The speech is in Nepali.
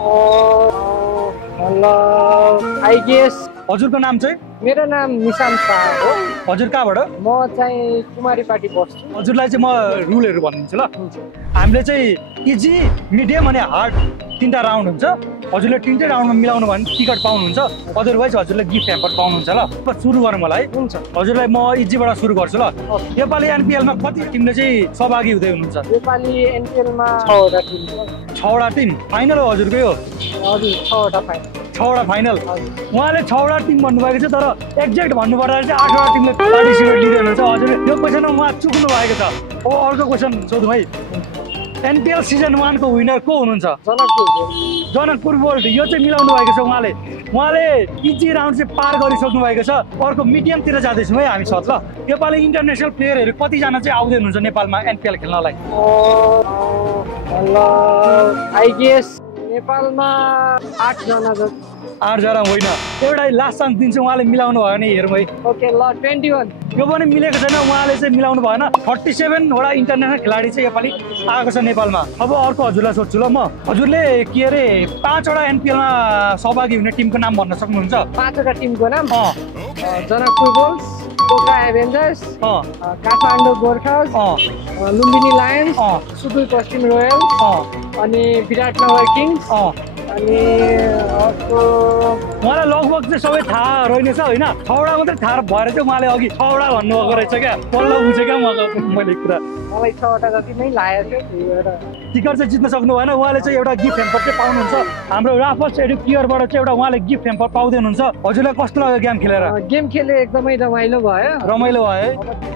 हेलो आई गेस हजुरको नाम चाहिँ? मेरो नाम निशान्त शाह हो। हजुर कहाँबाट? म चाहिँ कुमारी पार्टी बस्छु। हजुरलाई चाहिँ म रुलहरू भनिदिन्छु ल। हुन्छ। हामीले चाहिँ इजी, मिडियम अनि हार्ड तीनटा राउन्ड हुन्छ। हजुरले तीनटै राउन्डमा मिलाउनु भयो भने टिकट पाउनुहुन्छ, अदरवाइज हजुरले गिफ्ट ह्याम्पर पाउनुहुन्छ ल। सुरु गरौँ मलाई। हुन्छ। हजुरलाई म इजीबाट सुरु गर्छु ल। नेपाली एनपिएलमा कति टिमले चाहिँ सहभागी हुँदै हुनुहुन्छ? नेपाली एनपिएलमा 6वटा टिम छ। 6वटा टिम फाइनल हो हजुरको यो? हजुर 6वटा फाइनल। 6वटा फाइनल। उहाँले 6वटा टिम भन्नुभएको छ, तर एक्ज्याक्ट भन्नुपर्दा चाहिँ 8वटा टिमले पार्टिसिपेट लिँदै हुनुहुन्छ। हजुरले यो क्वेसनमा उहाँ चुक्नु भएको छ। अब अर्को क्वेसन सोधौँ है। एनपिएल सिजन 1 को विनर को हुनुहुन्छ? जनकपुर बोल्ट। यो चाहिँ मिलाउनु भएको छ उहाँले इजी राउन्ड चाहिँ पार गरिसक्नु भएको छ। अर्को मिडियमतिर जाँदैछौँ है हामी साथ ल। नेपाली इन्टरनेसनल प्लेयरहरू कतिजना चाहिँ आउँदै हुनुहुन्छ नेपालमा एनपिएल खेल्नलाई? हेलो आई गेस नेपालमा 8 जना जति। 8 जना होइन, एउटा लास्ट चान्स दिन्छु, उहाँले मिलाउनु भयो भने हेरौँ है। ओके ल 21। यो पनि मिलेको छैन, उहाँले चाहिँ मिलाउनु भएन। 37 वटा इन्टरनेसनल खेलाडी चाहिँ योपालि आएको छ नेपालमा। अब अर्को हजुरलाई सोध्छु ल म। हजुरले के अरे 5वटा एनपिएलमा सहभागी हुने टिमको नाम भन्न सक्नुहुन्छ? 5वटा टिमको नाम? Janakpur Bolts, Pokhara Avengers, Kathmandu Gorkhas, Lumbini Lions, Sudurpaschim Royal, अनि विराटनगर किङ्स, अनि अर्को उहाँलाई लगभग चाहिँ सबै थाहा रहेनछ होइन। 6वटा मात्रै थाहा भएर चाहिँ उहाँले अघि 6वटा भन्नुभएको रहेछ क्या। बल्ल बुझेँ क्या मैले कुरा। मलाई 6वटा जति नै लागेको थियो। टिकट चाहिँ जित्न सक्नु भएन। उहाँले चाहिँ एउटा गिफ्ट ह्याम्पर चाहिँ पाउनुहुन्छ। हाम्रो राफर्स एडुकेयरबाट चाहिँ एउटा उहाँले गिफ्ट ह्याम्पर पाउँदै हुनुहुन्छ। हजुरलाई कस्तो लाग्यो गेम खेलेर? गेम खेले एकदमै रमाइलो भयो। रमाइलो भयो है।